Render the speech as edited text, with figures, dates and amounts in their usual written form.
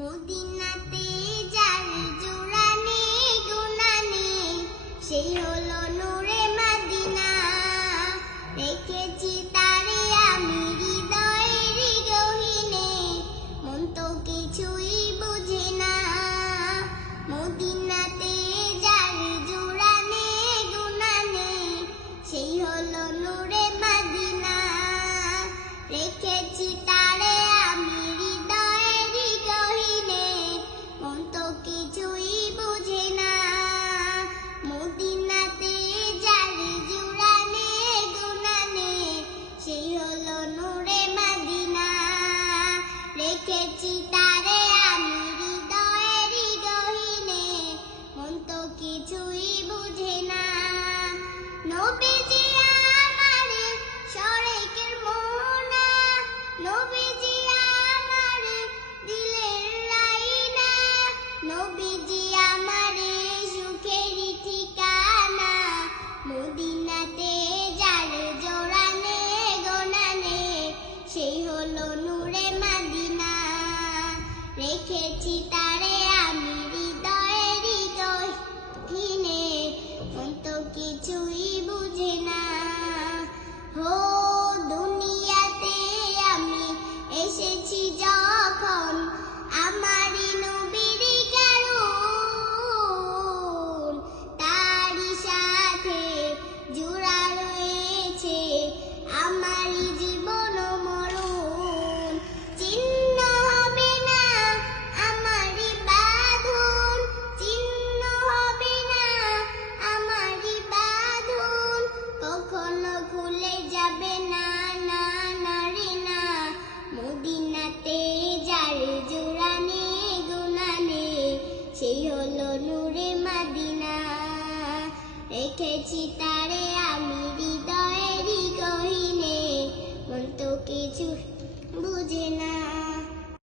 মদিনাতে যার জোড়া নেই গুণা নেই, সেই হলো নূরে মদিনা। রেখেছি তারে আমি হৃদয়ের গহীনে, মন তো কিছুই বুঝে না। মদিনাতে যার জোড়া নেই গুণা নেই, সেই হলো নূরে মদিনা। রেখেছি তারে আমি হৃদয়ের গহীনে, মন তো কিছুই বুঝে না। মদিনাতে যার জোড়া নেই গুণা নেই, সেই হলো নূরে মদিনা। রেখেছি তারে আমি হৃদয়ের গহীনে, মন তো কিছুই বুঝে না। নবীজি আমার শরীকের মোনা, নবীজি আমার দিলের রাইনা, নবীজি আমার সুখের ঠিকানা। মদিনাতে যার জোড়া নেই গোনা নেই, সেই হলো নূরে মদিনা। রেখেছি তারে আমি হৃদয়ের গহীনে, মন তো কিছুই বুঝে না। হো দুনিয়াতে আমি এসেছি যখন, আমারই নবীর কারণ, তারই সাথে জোড়া রয়েছে আমারই জীবন মরণ। চিহ্ন হবে না আমারই বাঁধন, চিহ্ন হবে না আমারই বাঁধন, কখনো খুলে যাবে না, না না রে না। মদিনাতে যার জোড়া নেই গুণা নেই, সেই হলো নূরে মদিনা। রেখেছি তারে আমি হৃদয়